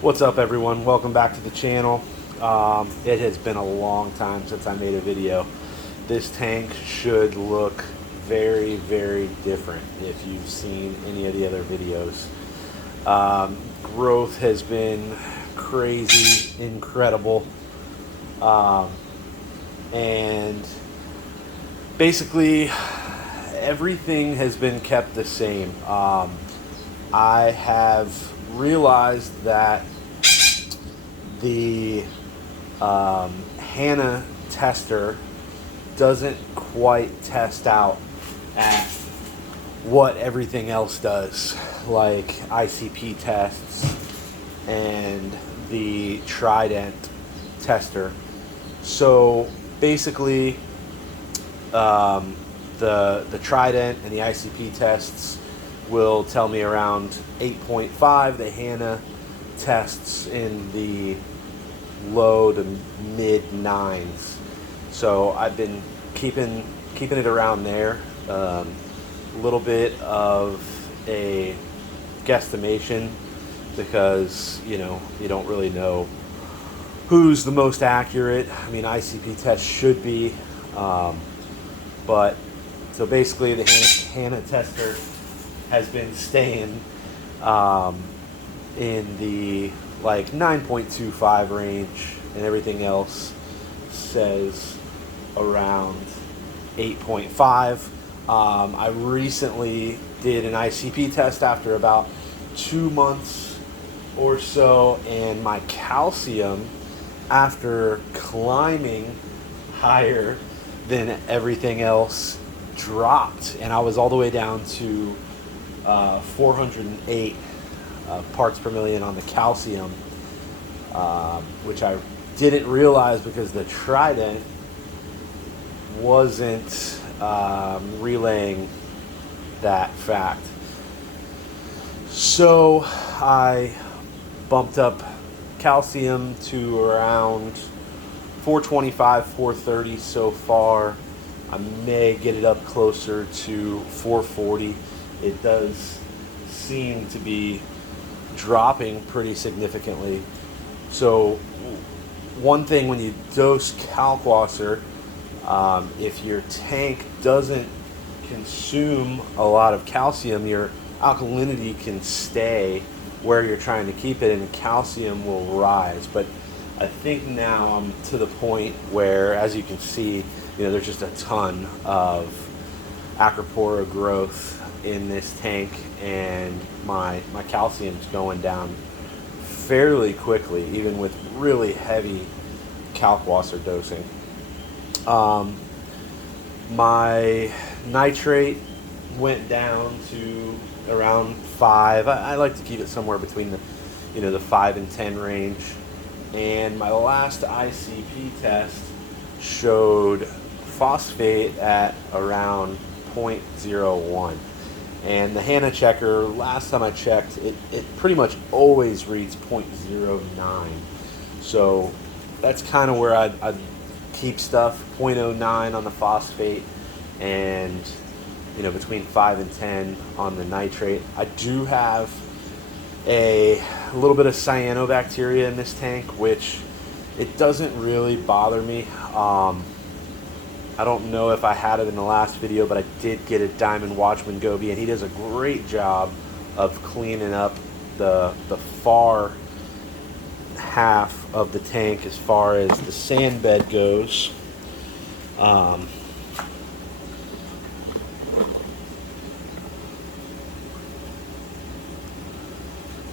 What's up, everyone? Welcome back to the channel. It has been a long time since I made a video. This tank should look very, very different if you've seen any of the other videos. Growth has been crazy, incredible, and basically everything has been kept the same. I have realized that the HANA tester doesn't quite test out at what everything else does, like ICP tests and the Trident tester. So basically, the Trident and the ICP tests will tell me around 8.5. The HANA tests in the low to mid 9s. So I've been keeping it around there. A little bit of a guesstimation because you don't really know who's the most accurate. I mean, ICP test should be, but so basically the HANA tester has been staying in the like 9.25 range, and everything else says around 8.5. I recently did an ICP test after about 2 months or so, and my calcium, after climbing higher than everything else, dropped, and I was all the way down to 408 parts per million on the calcium, which I didn't realize because the Trident wasn't relaying that fact. So I bumped up calcium to around 425, 430 so far. I may get it up closer to 440. It does seem to be dropping pretty significantly. So one thing when you dose kalkwasser, if your tank doesn't consume a lot of calcium, your alkalinity can stay where you're trying to keep it and calcium will rise. But I think now I'm to the point where, as you can see, there's just a ton of acropora growth in this tank, and my calcium's going down fairly quickly, even with really heavy kalkwasser dosing. My nitrate went down to around 5. I like to keep it somewhere between the 5 and 10 range. And my last ICP test showed phosphate at around 0.01. And the HANA checker, last time I checked, it pretty much always reads 0.09. So that's kind of where I'd keep stuff, 0.09 on the phosphate, and between 5 and 10 on the nitrate. I do have a little bit of cyanobacteria in this tank, which it doesn't really bother me. I don't know if I had it in the last video, but I did get a Diamond Watchman Goby, and he does a great job of cleaning up the far half of the tank as far as the sand bed goes.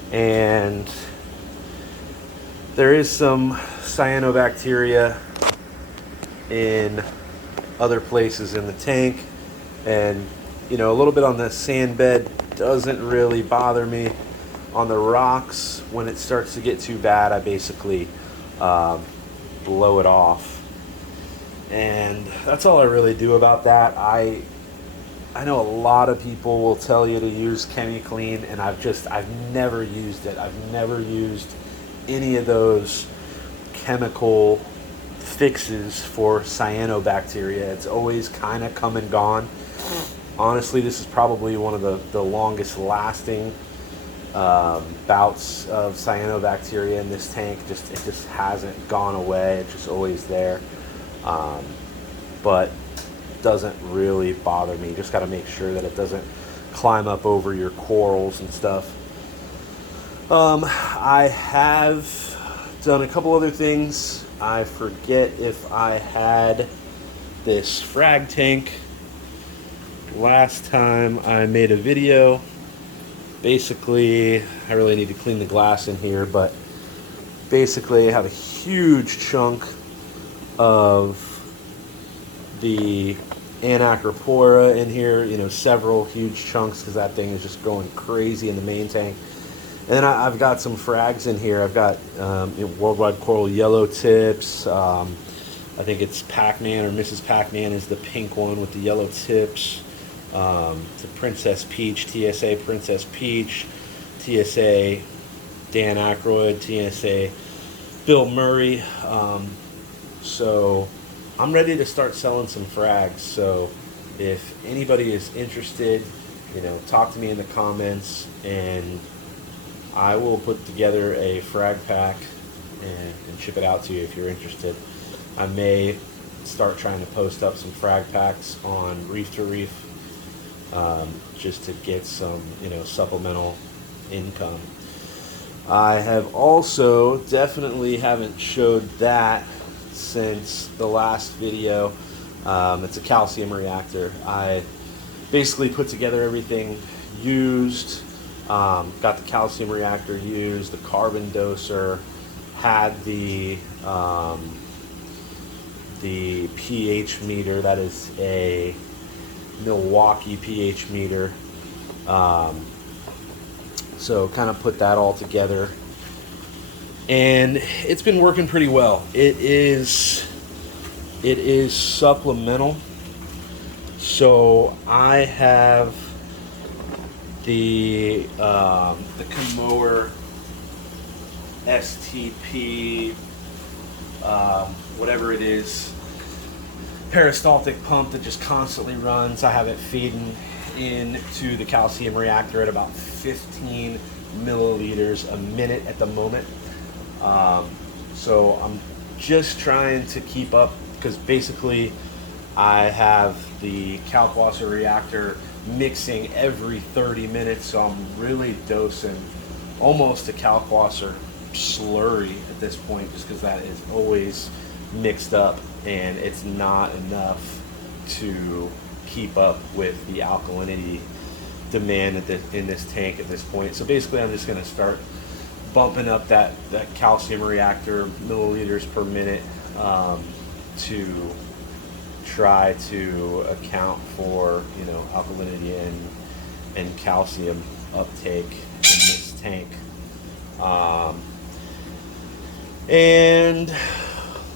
And there is some cyanobacteria in other places in the tank, and a little bit on the sand bed doesn't really bother me. On the rocks, when it starts to get too bad, I basically blow it off, and that's all I really do about that. I know a lot of people will tell you to use ChemiClean, and I've never used it. I've never used any of those chemical fixes for cyanobacteria. It's always kind of come and gone. Honestly, this is probably one of the longest lasting bouts of cyanobacteria in this tank. It just hasn't gone away. It's just always there, but doesn't really bother me. Just got to make sure that it doesn't climb up over your corals and stuff. I have done a couple other things. I forget if I had this frag tank last time I made a video. Basically, I really need to clean the glass in here, but basically I have a huge chunk of the Anacropora in here, you know, several huge chunks, because that thing is just going crazy in the main tank. And then I've got some frags in here. I've got worldwide coral yellow tips. I think it's Pac-Man, or Mrs. Pac-Man is the pink one with the yellow tips. The Princess Peach, TSA Princess Peach, TSA Dan Aykroyd, TSA Bill Murray. So I'm ready to start selling some frags. So if anybody is interested, you know, talk to me in the comments, and I will put together a frag pack and ship it out to you if you're interested. I may start trying to post up some frag packs on Reef to Reef, just to get some, you know, supplemental income. I have also definitely haven't showed that since the last video. It's a calcium reactor. I basically put together everything used. Got the calcium reactor used, the carbon doser, had the pH meter. That is a Milwaukee pH meter. So kind of put that all together, and it's been working pretty well. It is supplemental. So I have the Kamoer STP, whatever it is, peristaltic pump that just constantly runs. I have it feeding into the calcium reactor at about 15 milliliters a minute at the moment. So I'm just trying to keep up, because basically I have the Kalkwasser reactor mixing every 30 minutes, so I'm really dosing almost a Kalkwasser slurry at this point, just because that is always mixed up and it's not enough to keep up with the alkalinity demand in this tank at this point. So basically I'm just going to start bumping up that calcium reactor milliliters per minute, to try to account for, you know, alkalinity and calcium uptake in this tank. And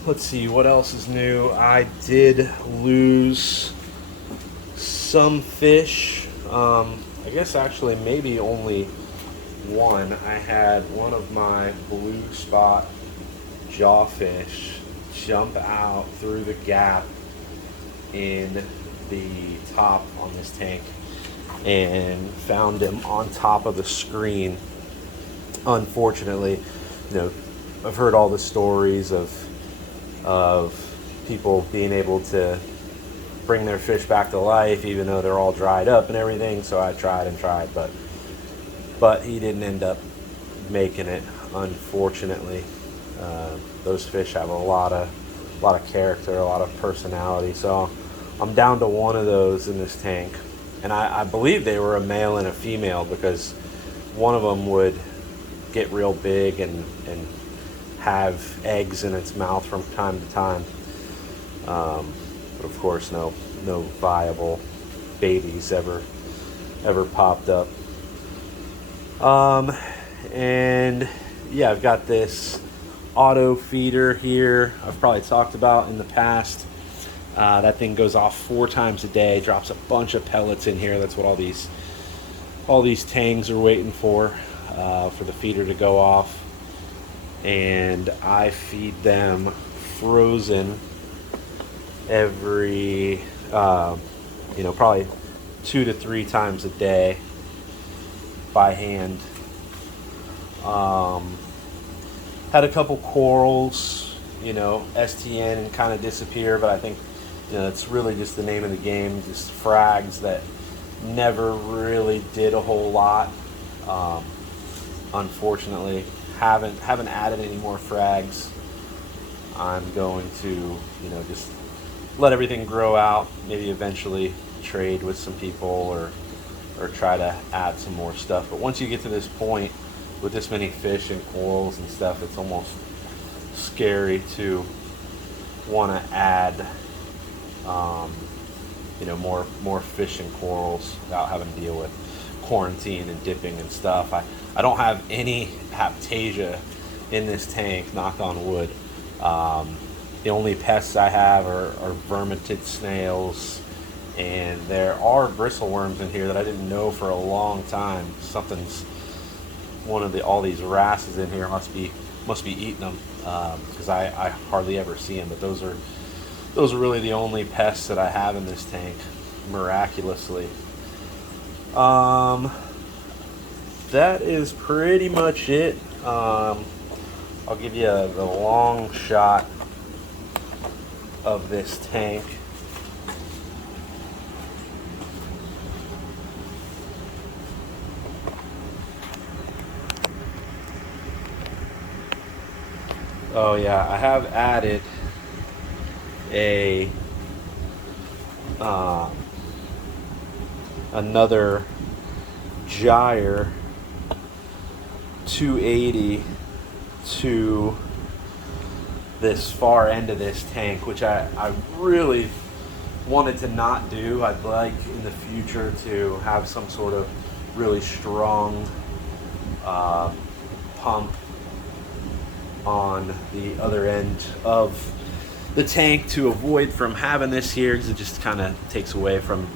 let's see what else is new. I did lose some fish. I guess actually maybe only one. I had one of my blue spot jawfish jump out through the gap in the top on this tank, and found him on top of the screen. Unfortunately, you know, I've heard all the stories of people being able to bring their fish back to life even though they're all dried up and everything. So I tried and tried, but he didn't end up making it, unfortunately. Those fish have a lot of character, a lot of personality. So I'm down to one of those in this tank, and I believe they were a male and a female, because one of them would get real big and have eggs in its mouth from time to time. But of course, no viable babies ever popped up. And yeah, I've got this auto feeder here I've probably talked about in the past. That thing goes off 4 times a day, drops a bunch of pellets in here. That's what all these tangs are waiting for the feeder to go off. And I feed them frozen every probably 2 to 3 times a day by hand. Um, Had a couple corals, STN and kind of disappear, but I think it's really just the name of the game, just frags that never really did a whole lot. Um, Unfortunately, haven't added any more frags. I'm going to just let everything grow out. Maybe eventually trade with some people or try to add some more stuff. But once you get to this point with this many fish and corals and stuff, it's almost scary to want to add more fish and corals without having to deal with quarantine and dipping and stuff. I don't have any Haptasia in this tank, knock on wood. The only pests I have are vermitid snails, and there are bristleworms in here that I didn't know for a long time. All these wrasses in here must be eating them, because I hardly ever see them. But those are really the only pests that I have in this tank, miraculously. That is pretty much it. I'll give you the long shot of this tank. Oh yeah, I have added another gyre 280 to this far end of this tank, which I really wanted to not do. I'd like in the future to have some sort of really strong pump on the other end of the tank to avoid from having this here, because it just kind of takes away from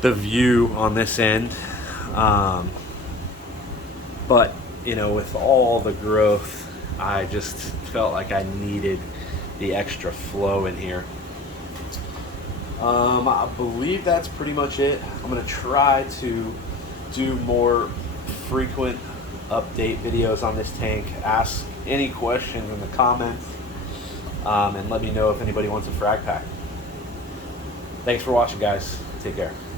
the view on this end. But with all the growth, I just felt like I needed the extra flow in here. I believe that's pretty much it. I'm going to try to do more frequent update videos on this tank. Ask any questions in the comments, and let me know if anybody wants a frag pack. Thanks for watching, guys. Take care.